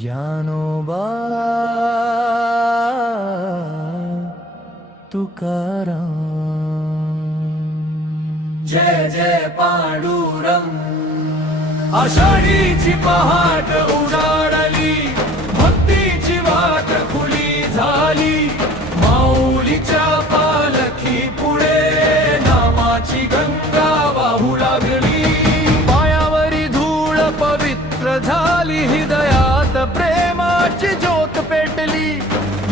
ज्ञानोबा तुकाराम। जय जय पांडुरंग। आषाढीची पहाट उजाडली, भक्तीची वाट खुली झाली, माऊलीच्या पालखी पुढे नामाची गंगा वाहू लागली। पायावरी धूळ पवित्र झाली, हृदयात प्रेमाची ज्योत पेटली।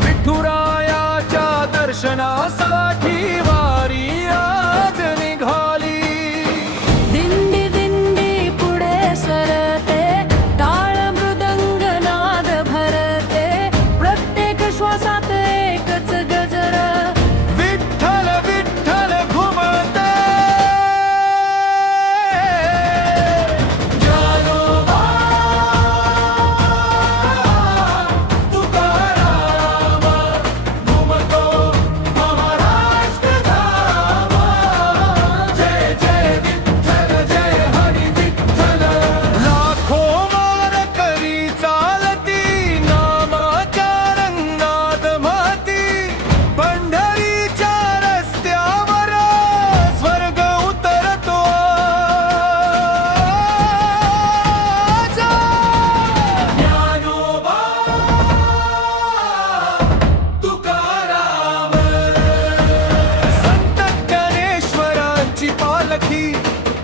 विठुरायाच्या दर्शनासाठी वारी आज निघाली। दिंडी दिंडी पुढे सरते, टाळ मृदंग नाद भरते, प्रत्येक श्वासात एकच गजर, विठ्ठल विठ्ठल घुमते। ज्ञानोबा तुकाराम, घुमतो महाराष्ट्र धाम। जय जय विठ्ठल, जय हरी विठ्ठल। लाखो वारकरी चालती, नामाच्या रंगात महती, पंढरीच्या रस्त्यावर स्वर्ग उतरतो आज। ज्ञानोबा तुकाराम। संत ज्ञानेश्वरांची पालखी,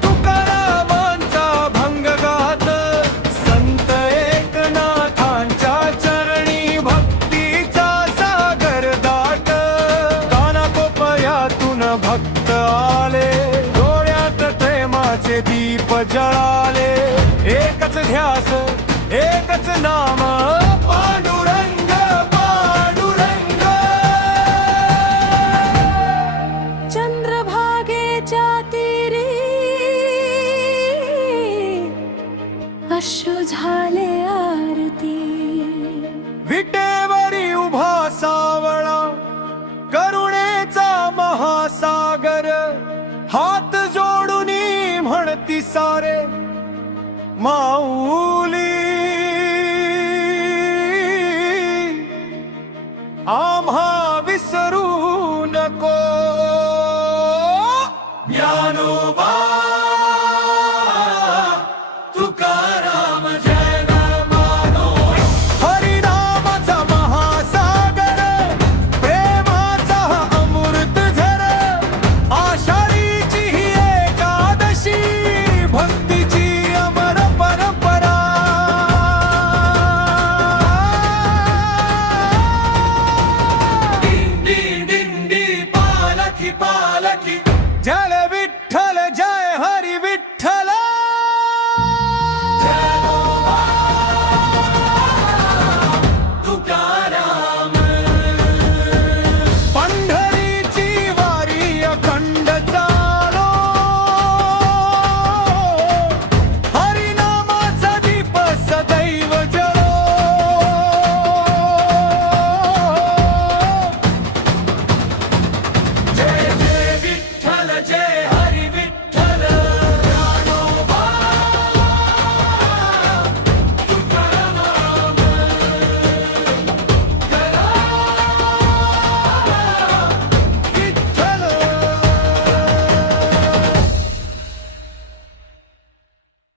तुकारामांचा भंग गात, संत एकनाथांच्या चरणी भक्तीचा सागर दाट। कानाकोपऱ्यातून भक्त आले, डोळ्यात प्रेमाचे दीप जळाले। एकच ध्यास, एकच नाम, पांडुरंग पांडुरंग। चंद्रभागेच्या तीरी अश्रू झाले आरती। विटेवरी उभा सावळा, करुणेचा महासागर, हात जोडून म्हणती सारे, माऊली